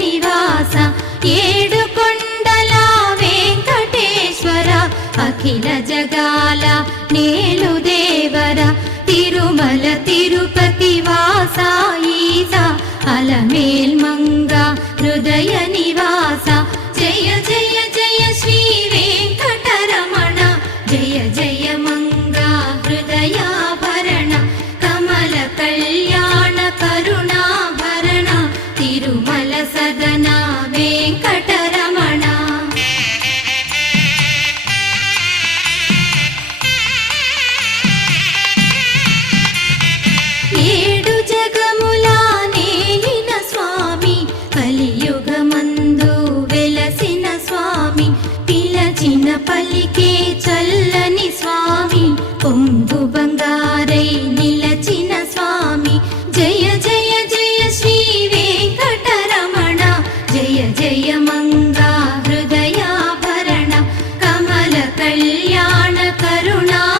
నివాస ఏడు కొండల వెంకటేశ్వర అఖిల జగాల నేలు దేవర తిరుమల తిరుపతి వాస ఈస అలమేల్ మంగ హృదయ నివాస జయ జయ జయ శ్రీ వెంకటరమణ జయ జయ మంగ హృదయాభరణ కమల కళ్యాణ కరుణాభరణ తిరుమల సదన వెంకటరమణ ఏడు జగముల నేలిన స్వామి కలియుగమందు వెలసిన స్వామి పిలచిన పలికే